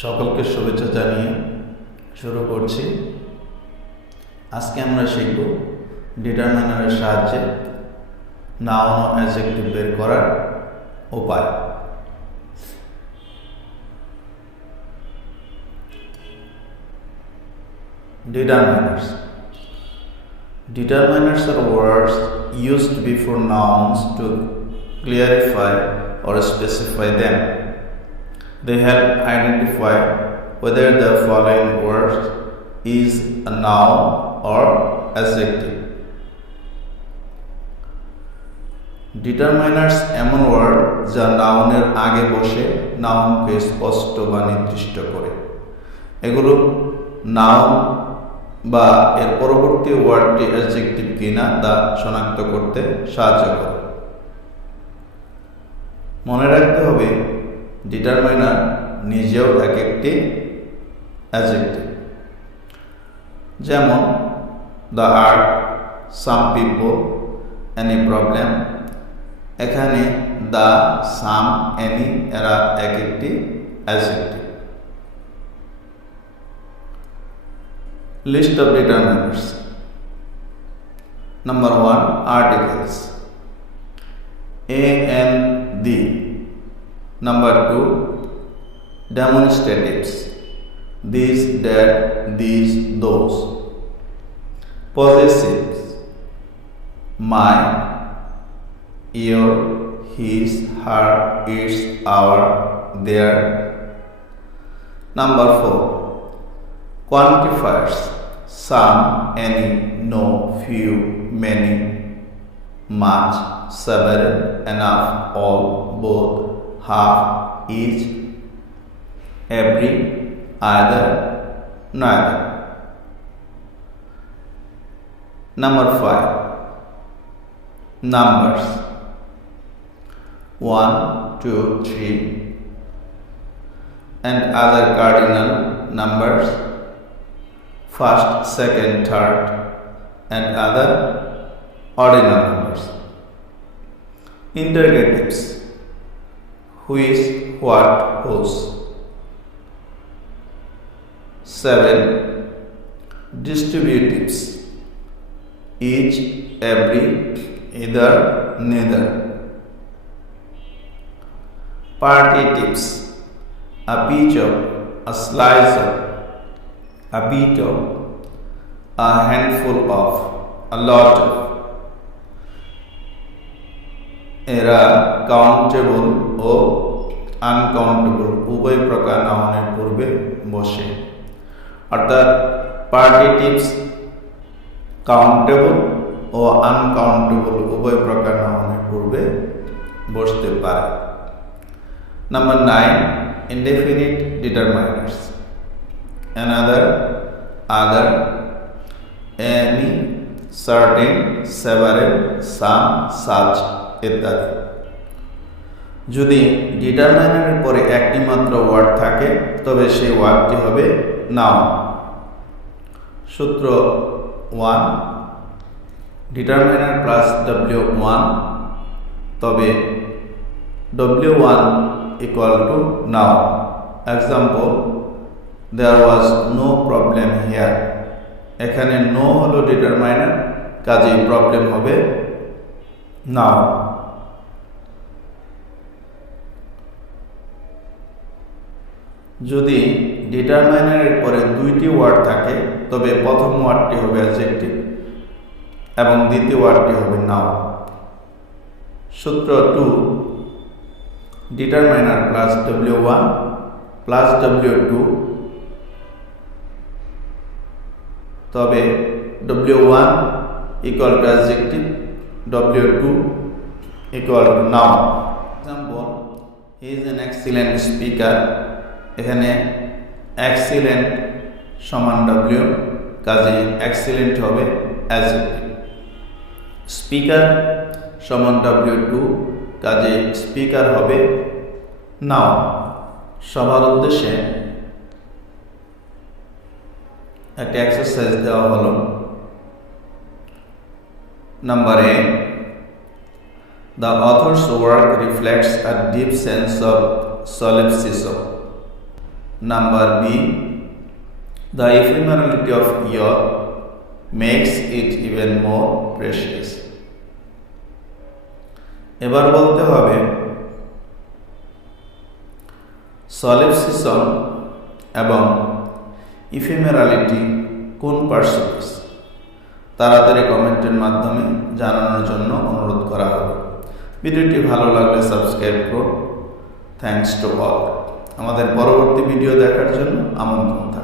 সকলকে শুভেচ্ছা জানিয়ে শুরু করছি। আজকে আমরা শিখব ডিটারমিনারের সাহায্যে নাউন ও অ্যাডজেক্টিভ বের করার উপায়। Determiners. Determiners are words used before nouns to clarify or specify them. They help identify whether the following word is a noun or adjective. ডিটারমাইনার্স এমন ওয়ার্ড যা নাউনের আগে বসে নাউনকে স্পষ্ট বা নির্দিষ্ট করে। এগুলো নাউন বা এর পরবর্তী ওয়ার্ডটি অ্যাডজেক্টিভ কিনা তা শনাক্ত করতে সাহায্য করে। মনে রাখতে হবে ডিটারমাইনার নিজেও এক একটি অ্যাডজেক্টিভ। যেমন the art, some people, any problem. এখানে দ্য, সাম, এনি এরা এক একটি adjective. List of determiners. Number 1, articles. A and the. Number 2, demonstratives. These, that, these, those. Possessives. My, your, his, her, its, our, their. Number 4, quantifiers. Some, any, no, few, many, much, several, enough, all, both, half, each, every, either, neither. Number 5, numbers. 1, 2, 3, and other cardinal numbers. First, second, third, and other ordinal numbers. Interrogatives. Which, what, whose. 7, distributives. Each, every, either, neither. Partitives. A piece of, a slice of, a bit of, a handful of, a lot of. এরা কাউন্টেবল ও আনকাউন্টেবল উভয় প্রকার নাউনের পূর্বে বসে। অর্থাৎ পার্টিটিভস কাউন্টেবল ও আনকাউন্টেবল উভয় প্রকার নাউনের পূর্বে বসতে পারে। Number 9, indefinite determiners. Another, other, any, certain, several, some, such ইত্যাদি। যদি ডিটারমাইনারের পরে একটি মাত্র ওয়ার্ড থাকে তবে সেই ওয়ার্ডটি হবে নাউন। সূত্র 1, ডিটারমাইনার প্লাস W1, তবে W1 equal to noun. Example, there was no problem here. এখানে no হলো ডিটারমাইনার, কাজেই প্রবলেম হবে নাউন। যদি ডিটারমাইনারের পরে দুইটি ওয়ার্ড থাকে তবে প্রথম ওয়ার্ডটি হবে অ্যাডজেক্টিভ এবং দ্বিতীয় ওয়ার্ডটি হবে নাউন। সূত্র 2, determiner plus W1 plus W2, তবে W1 equal to adjective, W2 equal to noun. Example, he is an excellent speaker. এখানে excellent সমান W, কাজে excellent হবে adjective. Speaker সমান W2, কাজে speaker হবে noun. সবার উদ্দেশ্যে একটা এক্সারসাইজ দেওয়া হলো। Number 8, the author's work reflects a deep sense of solipsism. Number B, the ephemerality of youth makes it even more precious. এবার বলতে হবে সলিপসিসম এবং ইফেমেরালিটি কোন পার্সেন্টেজ, তাড়াতাড়ি কমেন্টের মাধ্যমে জানানোর জন্য অনুরোধ করা হবে। ভিডিওটি ভালো লাগলে সাবস্ক্রাইব করুন। Thanks to all. আমাদের পরবর্তী ভিডিও দেখার জন্য আমন্ত্রণ থাকবে।